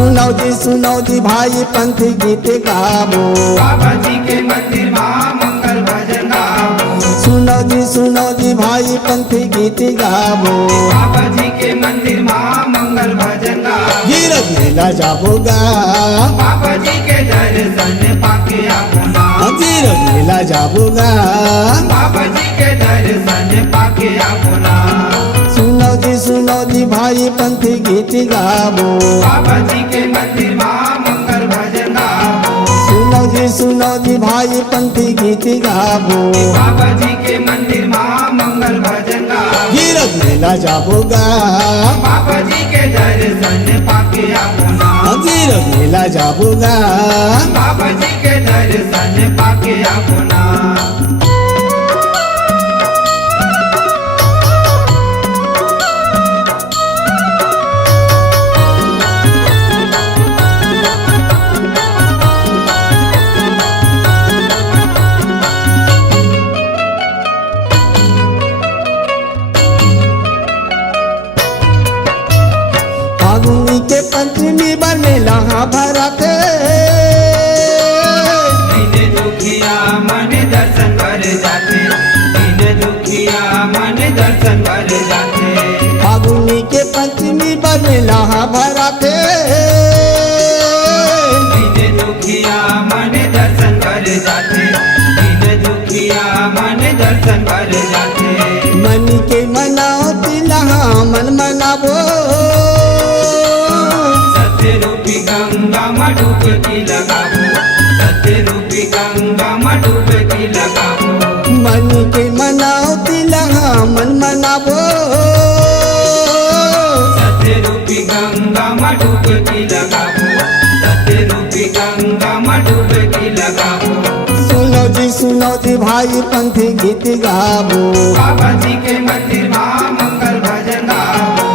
सुनो जी भाई पंथी गीत गावो। बाबा जी के मंदिर में मंगल भजन गावो। सुनो जी भाई पंथी गीत गावो। बाबा जी के मंदिर में मंगल भजन गावो। गिरज मेला जाबोगा। बाबा जी के दर्शन पाके आपुना। गिरज मेला जाबोगा। बाबा जी के दर्शन पाके आपुना। सुनो जी भाई पंथी गीत गावो। बाबा जी के मंदिर में मंगल भजन गावो। सुनो जी भाई पंथी गीत गावो। बाबा जी के मंदिर में मंगल भजन गावो। गिरज मेला जाबोगा। बाबा जी के दर्शन पाके आपुना। गिरज मेला जाबोगा। बाबा जी के दर्शन पाके आपुना। फागुनी के पंचमी बर मेला भराते। दीन दुखिया मन दर्शन कर जाते। दीन दुखिया मन दर्शन कर जाते। फागुनी के पंचमी बर मेला भराते। दीन दुखिया मन दर्शन कर जाते। दीन दुखिया मन दर्शन कर जाते। मन के मनाओ तिलहा मन मनावो। सत्य रूपी गंगा में डुबकी लगाओ। सत्य रूपी गंगा में डुबकी लगाओ। मन के मनाओ तिलहा मन मनावो। सत्य रूपी गंगा में डुबकी लगाओ। सत्य रूपी गंगा में डुबकी लगाओ। सुनो जी भाई पंथी गीत गावो। बाबा जी के मंदिर में मंगल भजन गावो।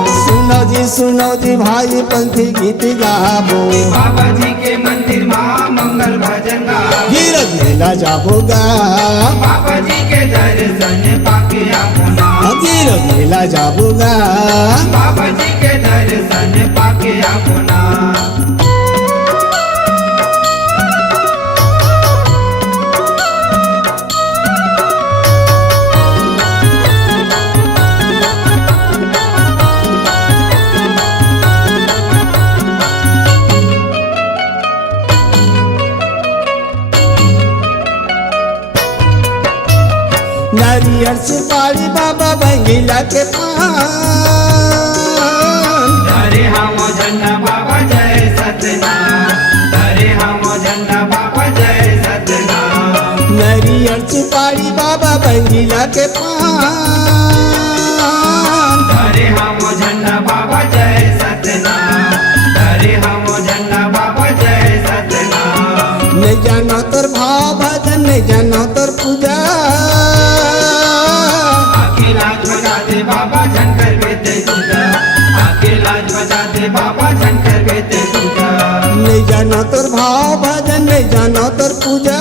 सुनो जी भाई पंथी गीत गावो। बाबा जी के मंदिर में मंगल भजन गावो। गिरज मेला जाबोगा। बाबा जी के दर्शन पाके आपुना। गिरज मेला जाबोगा। बाबा जी के दर्शन पाके आपुना। नारियल सुपारी बाबा बंगीला के पान। हरे हम झंडा बाबा जय सतनाम। हरे हम झंडा बाबा जय सतनाम। नारियल सुपारी बाबा बंगीला के पान। हरे हम झंडा बाबा जय सतनाम। हरे हम झंडा बाबा जय सतनाम। नहीं जानो तोर भाव भजन नहीं जानो तोर पूजा। लाज बजा दे बाबा झंकर बेते तुझा। आके लाज बजा दे बाबा झंकर बेते तुझा। नहीं जानो तोर भाव भजन नहीं जानो तोर पूजा।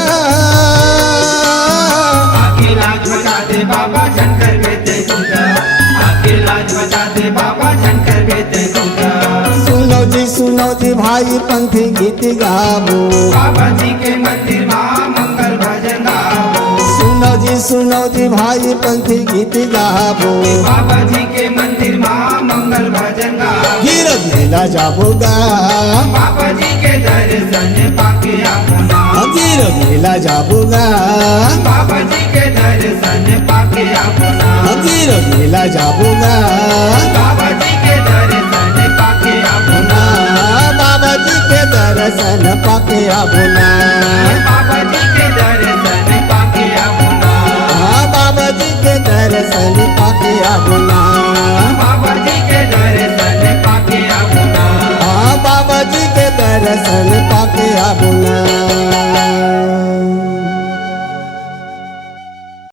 आके लाज बजा दे बाबा झंकर बेते तुझा। आके लाज बजा दे बाबा झंकर बेते तुझा। सुनो जी भाई पंथी गीत गावो। बाबा जी के मंदिर में मंगल भजन गावो। सुनो जी भाई पंथी गीत गावो। बाबा जी के मंदिर में मंगल भजन गावो। गिरज मेला जाबोगा। बाबा जी के दर्शन पाके आपुना। गिरज मेला जाबोगा। बाबा जी के दर्शन पाके आपुना। गिरज मेला जाबोगा। बाबा जी के दर्शन पाके आपुना। बाबा जी के दर्शन पाके आबुना। बाबा जी के दर्शन पाके आपुना। बाबा जी के दर्शन पाके आबुना। बाबा जी के दर्शन पाके आपुना। बाबा जी के दर्शन पाके आबुना।